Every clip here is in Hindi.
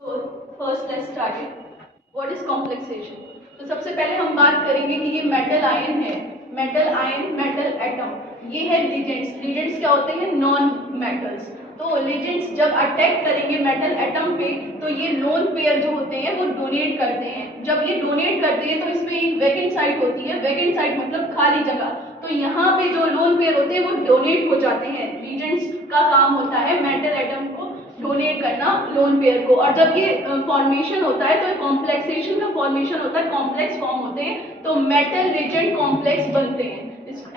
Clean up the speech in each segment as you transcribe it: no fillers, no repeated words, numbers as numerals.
तो first let's start what is complexation. तो सबसे पहले हम बात करेंगे कि ये मेटल आयन है, मेटल आयन, मेटल एटम, ये है लिगेंड्स। लिगेंड्स क्या होते हैं? Non metals. तो लिगेंड्स जब अटैक करेंगे मेटल एटम पे तो ये लोन पेयर जो होते हैं वो डोनेट करते हैं। जब ये डोनेट करते हैं तो इसमें एक वैकेंट साइट होती है, वैकेंट साइट मतलब खाली जगह। तो यहाँ पे जो लोन पेयर होते हैं वो डोनेट हो जाते हैं। लिगेंड्स का काम होता है मेटल एटम को डोनेट करना लोन पेयर को। और जब ये फॉर्मेशन होता है तो कॉम्प्लेक्सेशन का फॉर्मेशन होता है, कॉम्प्लेक्स फॉर्म होते हैं, तो मेटल लिगेंड कॉम्प्लेक्स बनते हैं।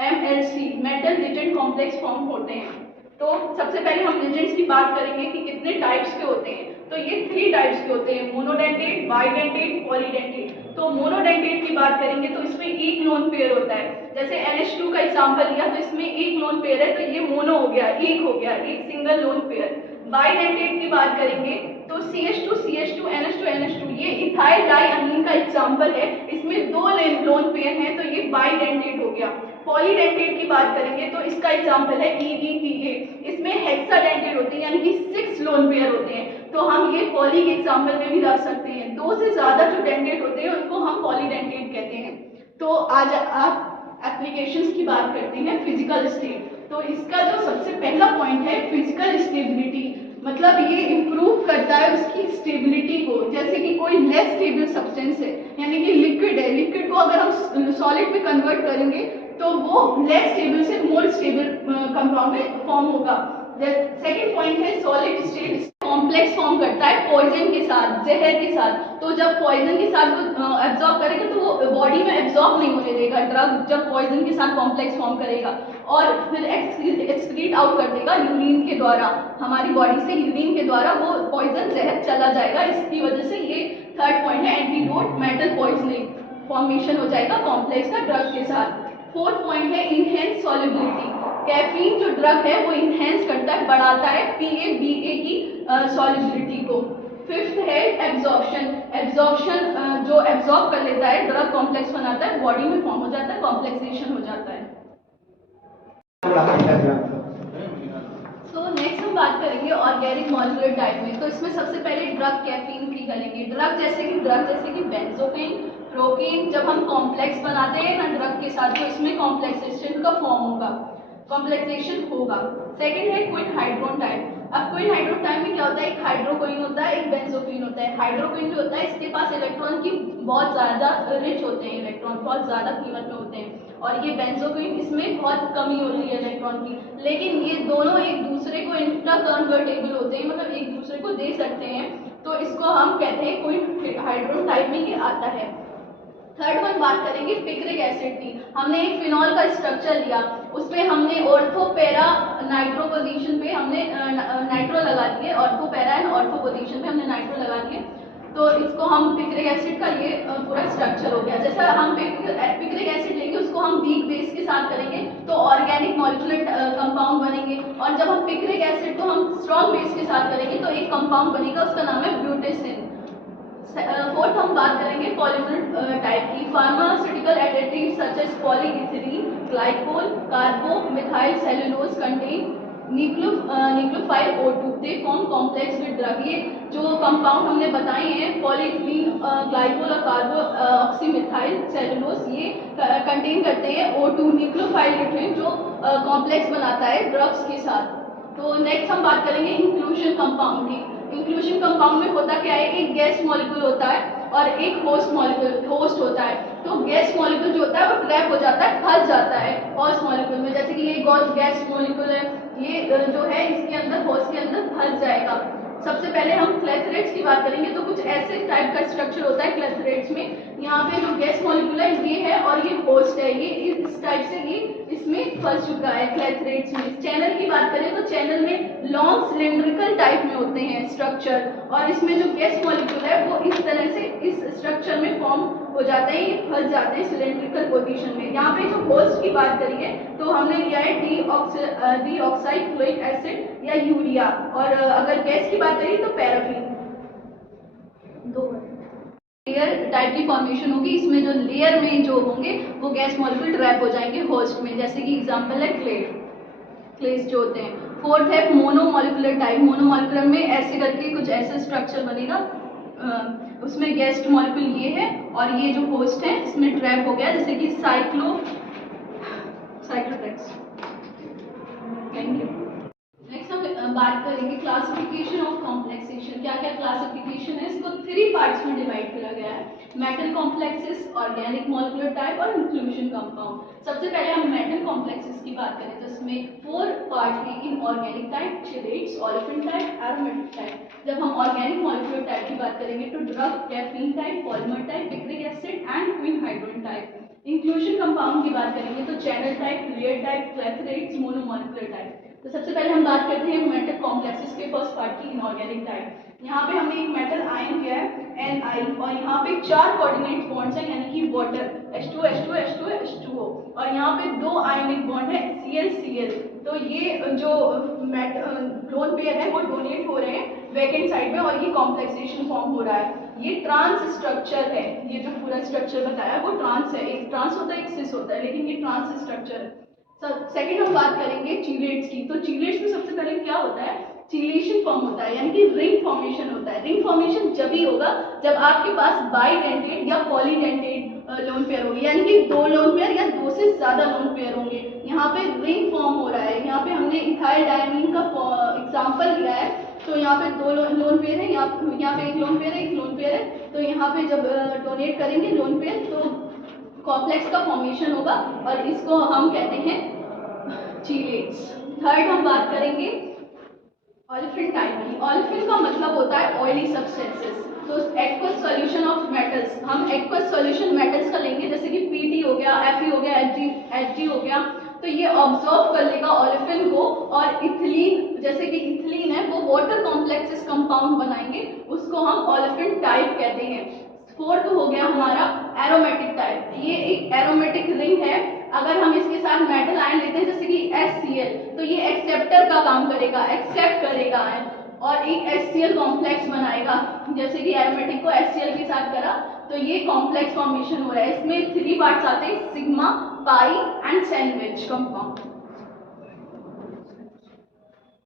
MLC metal ligand complex form होते हैं। तो सबसे पहले हम लिगेंड्स की बात करेंगे कि कितने टाइप्स के होते हैं। तो ये 3 टाइप्स के होते हैं, मोनोडेंटेट, बाइडेंटेट, पॉलीडेंटेट। तो मोनोडेंटेट की बात करेंगे तो इसमें एक लोन पेयर होता है। जैसे NH2 का एग्जांपल लिया तो इसमें एक लोन पेयर है, तो ये मोनो हो गया, एक हो गया, एक सिंगल लोन पेयर। बाइडेंटेट की बात करेंगे तो CH2 CH2 NH2 NH2, ये इथाइल डाइअमीन का एग्जांपल है, इसमें 2 लोन पेयर हैं तो ये बाइडेंटेट हो गया। पॉलीडेंटेट की बात करेंगे तो इसका एग्जांपल है EDTA, इसमें हेक्साडेंटेट होते हैं, यानी कि 6 लोन पेयर होते हैं। तो हम ये पॉली के एग्जांपल में भी रख सकते हैं। 2 से ज्यादा जो डेंटेट होते हैं उनको हम पॉलीडेंटेट कहते हैं। तो आज आप एप्लीकेशंस की बात करते हैं। फिजिकल स्टेट, तो इसका जो सबसे पहला पॉइंट है फिजिकल स्टेबिलिटी, मतलब ये इम्प्रूव करता है उसकी स्टेबिलिटी को। जैसे कि कोई लेस स्टेबल सब्सटेंस है, यानी कि लिक्विड है, लिक्विड को अगर हम सॉलिड में कन्वर्ट करेंगे तो वो लेस स्टेबल से मोर स्टेबल कंपाउंड में फॉर्म होगा। सेकेंड पॉइंट है सॉलिड स्टेट, कॉम्प्लेक्स फॉर्म करता है पॉइजन के साथ, जहर के साथ। तो जब पॉइजन के साथ वो एब्जॉर्ब करेगा तो वो बॉडी में एब्जॉर्ब नहीं होने देगा ड्रग, जब पॉइजन के साथ कॉम्प्लेक्स फॉर्म करेगा और फिर एक्सक्रीट आउट कर देगा यूरिन के द्वारा। हमारी बॉडी से यूरिन के द्वारा वो पॉइजन जहर चला जाएगा। इसकी वजह से ये थर्ड पॉइंट है एंटीडोट मेटल पॉइजनिंग, फॉर्मेशन हो जाएगा कॉम्प्लेक्स का ड्रग के साथ। फोर्थ पॉइंट है इनहेंस सॉल्युबिलिटी, कैफीन जो ड्रग है वो इनहेंस करता है, बढ़ाता है PABA की सॉल्युबिलिटी को। फिफ्थ है एब्जॉर्प्शन, एब्जॉर्प्शन जो एब्जॉर्ब कर लेता है ड्रग कॉम्प्लेक्स बनाता है, बॉडी में फॉर्म हो जाता है, कॉम्प्लेक्सेशन हो जाता है। तो नेक्स्ट हम बात करेंगे ऑर्गेनिक मॉलिक्यूलर टाइप में। तो इसमें सबसे पहले ड्रग कैफीन की करेंगे। ड्रग जैसे कि बेंजोकेन, प्रोकेन, जब हम कॉम्प्लेक्स बनाते हैं ना ड्रग के साथ तो इसमें कॉम्प्लेक्सेशन का फॉर्म होगा, कॉम्प्लेक्सेशन होगा। सेकंड है क्विन हाइड्रोन टाइप। अब क्विन हाइड्रोन टाइप में क्या होता है, एक हाइड्रोक्विन होता है, एक बेंजोक्विन होता है। हाइड्रोक्विन जो होता है इसके पास इलेक्ट्रॉन की बहुत ज्यादा रिच होते हैं, इलेक्ट्रॉन बहुत ज्यादा कीमत में होते हैं, और ये बेंजोक्विन इसमें बहुत कमी होती है इलेक्ट्रॉन की। लेकिन ये दोनों एक दूसरे को इंटर कन्वर्टेबल होते हैं, मतलब एक दूसरे को दे सकते हैं, तो इसको हम कहते हैं क्विन हाइड्रोन टाइप में ये आता है। थर्ड वन बात करेंगे पिक्रिक एसिड की। हमने एक फिनॉल का स्ट्रक्चर लिया, उसपे हमने ऑर्थो पैरा नाइट्रो पोजीशन पे हमने नाइट्रो लगा दिए, ortho para and ortho position पे हमने नाइट्रो लगा दिए, तो इसको हम पिक्रिक एसिड का ये पूरा स्ट्रक्चर हो गया। जैसा हम पिक्रिक एसिड लेंगे उसको हम वीक बेस के साथ करेंगे तो ऑर्गेनिक मॉलिक्यूलर कंपाउंड बनेंगे, और जब हम पिक्रिक एसिड को हम स्ट्रॉन्ग बेस के साथ करेंगे तो एक कंपाउंड बनेगा, उसका नाम है ब्यूटेसिन। फोर्थ हम बात करेंगे पॉलीमर टाइप की। Pharmaceutical additive such as polyethylene glycol carbo methyl cellulose contain nucleophile O2, they form complex with drug. ये जो कंपाउंड हमने बताए हैं पॉलीइथीलीन ग्लाइकोल और कार्बो ऑक्सीमिथाइल सेलुलोज, ये कंटेन करते हैं O2 न्यूक्लियोफाइल जो कॉम्प्लेक्स बनाता है ड्रग्स के साथ। तो नेक्स्ट हम बात करेंगे इंक्लूजन कंपाउंड की। इंक्लूजन कंपाउंड में होता क्या है, एक गैस मॉलिक्यूल होता है और एक होस्ट मॉलिक्यूल होस्ट होता है। तो गैस मॉलिक्यूल जो होता है वो ट्रैप हो जाता है, फंस जाता है होस्ट मॉलिक्यूल में। जैसे कि ये गैस मॉलिक्यूल है, ये जो है इसके अंदर होस्ट के अंदर फंस जाएगा। सबसे पहले हम क्लेथरेट्स की बात करेंगे। तो कुछ ऐसे टाइप का स्ट्रक्चर होता है क्लेथरेट्स में, यहाँ पे जो गैस मॉलिक्यूल है ये है और ये होस्ट है, ये इस टाइप से ये इसमें फंस चुका है क्लेथरेट्स में। चैनल की बात करें तो चैनल में लॉन्ग सिलेंड्रिकल टाइप में होते हैं स्ट्रक्चर, और इसमें जो गैस मॉलिक्यूल है वो इस तरह से इस स्ट्रक्चर में फॉर्म हो जाते हैं, ये फंस जाते हैं सिलेंड्रिकल पोजीशन में। यहाँ पे जो होस्ट की बात करिए तो हमने लिया है डीऑक्साइड फ्लोइक एसिड या यूरिया, और अगर गैस की बात करिए तो पैराफिन। दो लेयर टाइप की फॉर्मेशन होगी, इसमें जो लेयर में जो होंगे वो गैस मॉलिक्यूल ट्रैप हो जाएंगे होस्ट में, जैसे कि एग्जांपल है क्लेस जो होते हैं। फोर्थ है मोनोमोलिकुलर टाइप। मोनोमोलिकुलर में ऐसे करके कुछ ऐसे स्ट्रक्चर बनेगा, उसमें गेस्ट मॉलिक्यूल ये है और ये जो होस्ट है इसमें ट्रैप हो गया, जैसे कि साइक्लोट्रेक्स। Thank you. नेक्स्ट हम बात करेंगे क्लासिफिकेशन ऑफ कॉम्प्लेक्सेशन। क्या क्या क्लासिफिकेशन है, इसको 3 पार्ट्स में डिवाइड करा गया है, metal complexes, organic molecular type और इंक्लूजन कंपाउंड। सबसे पहले हम मेटल कॉम्प्लेक्सेस की बात करें तो इसमें 4 पार्ट है, inorganic type, chelates, olefin type, aromatic type. जब हम ऑर्गेनिक मॉलिक्यूलर टाइप की बात करेंगे तो drug, caffeine type, polymer type, picric acid and quinhydrone type. Inclusion compound की बात करेंगे तो channel type, layer type, clathrates, monomolecular type. तो सबसे पहले हम बात करते हैं मेटल कॉम्प्लेक्सेस के फर्स्ट पार्ट की, इनऑर्गेनिक टाइप। यहाँ पे हमने एक मेटल आयन किया है Ni और यहाँ पे 4 कोऑर्डिनेट बॉन्ड्स हैं, यानी कि water H2 H2 H2 H2O, और यहाँ पे 2 आयनिक बॉन्ड है Cl Cl। तो ये जो लोन पेयर है वो डोनेट हो रहे हैं वैकेंट साइड में और ये कॉम्प्लेक्सेशन फॉर्म हो रहा है। ये ट्रांस स्ट्रक्चर है, ये जो पूरा स्ट्रक्चर बताया वो ट्रांस है, एक ट्रांस होता है एक सिस होता है, लेकिन ये ट्रांस स्ट्रक्चर है। सेकंड हम बात करेंगे चीलेट्स की। तो चीलेट्स में सबसे पहले क्या होता है, चिलेशन फॉर्म होता है, यानी कि रिंग फॉर्मेशन होता है। रिंग फॉर्मेशन जब ही होगा जब आपके पास बाइडेंटेड या पॉलीडेंटेड लोन पेयर होगी, यानी कि 2 लोन पेयर या 2 से ज्यादा लोन पेयर होंगे। यहाँ पे रिंग फॉर्म हो रहा है। यहाँ पे हमने इथाइल डायमीन का एग्जांपल लिया है। तो यहाँ पे 2 लोन पेयर है, यहाँ पे एक लोन पेयर है, एक लोन पेयर है। तो यहाँ पे जब डोनेट करेंगे लोन पेयर तो कॉम्प्लेक्स का फॉर्मेशन होगा और इसको हम कहते हैं चीलेट्स। थर्ड हम बात करेंगे ओलेफिन टाइप की। ओलेफिन का मतलब होता है ऑयली सब्सटेंसेस। तो एक्वस सॉल्यूशन ऑफ मेटल्स, हम एक्वस सॉल्यूशन मेटल्स का लेंगे, जैसे कि Pt हो गया, Fe हो गया, Hg हो गया। तो ये ऑब्जॉर्व कर लेगा ओलेफिन को, और इथिलीन, जैसे कि इथिलीन है वो वाटर कॉम्प्लेक्सेस कंपाउंड बनाएंगे, उसको हम ओलेफिन टाइप कहते हैं। फोर्थ हो गया हमारा एरोमेटिक टाइप। ये एक एरोमेटिक रिंग है, अगर हम इसके साथ मेटल आयन लेते हैं जैसे कि HCl, तो ये एक्सेप्टर का काम करेगा, एक्सेप्ट करेगा आयन और एक HCl कॉम्प्लेक्स बनाएगा। जैसे कि एरोमेटिक को HCl के साथ करा तो ये कॉम्प्लेक्स फॉर्मेशन हो रहा है। इसमें 3 पार्ट्स आते हैं, sigma, pi and sandwich compound.